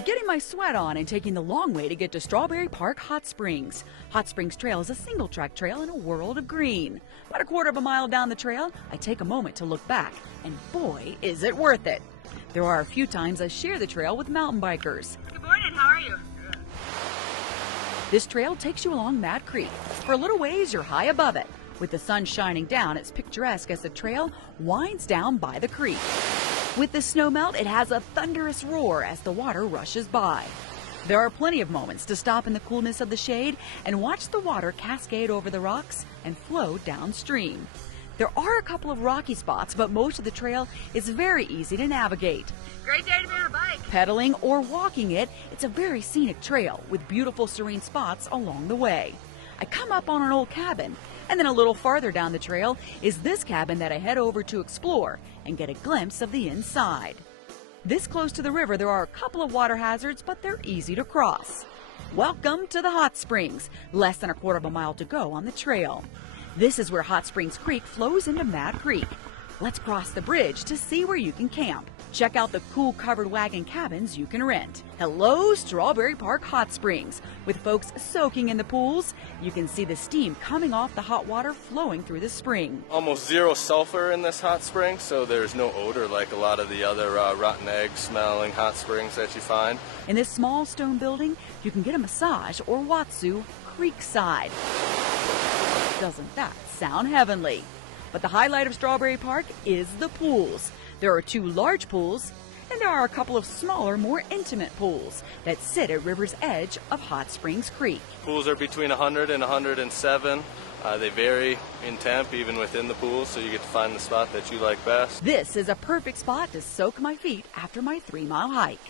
I'm getting my sweat on and taking the long way to get to Strawberry Park Hot Springs. Hot Springs Trail is a single-track trail in a world of green. About a quarter of a mile down the trail, I take a moment to look back, and boy, is it worth it. There are a few times I share the trail with mountain bikers. Good morning, how are you? This trail takes you along Mad Creek. For a little ways, you're high above it. With the sun shining down, it's picturesque as the trail winds down by the creek. With the snowmelt, it has a thunderous roar as the water rushes by. There are plenty of moments to stop in the coolness of the shade and watch the water cascade over the rocks and flow downstream. There are a couple of rocky spots, but most of the trail is very easy to navigate. Great day to be on a bike. Pedaling or walking it, it's a very scenic trail with beautiful serene spots along the way. I come up on an old cabin, and then a little farther down the trail is this cabin that I head over to explore and get a glimpse of the inside. This close to the river, there are a couple of water hazards, but they're easy to cross. Welcome to the Hot Springs, less than a quarter of a mile to go on the trail. This is where Hot Springs Creek flows into Mad Creek. Let's cross the bridge to see where you can camp. Check out the cool covered wagon cabins you can rent. Hello, Strawberry Park Hot Springs. With folks soaking in the pools, you can see the steam coming off the hot water flowing through the spring. Almost zero sulfur in this hot spring, so there's no odor like a lot of the other rotten egg smelling hot springs that you find. In this small stone building, you can get a massage or Watsu creekside. Doesn't that sound heavenly? But the highlight of Strawberry Park is the pools. There are 2 large pools, and there are a couple of smaller, more intimate pools that sit at river's edge of Hot Springs Creek. Pools are between 100 and 107. They vary in temp even within the pool, so you get to find the spot that you like best. This is a perfect spot to soak my feet after my 3-mile hike.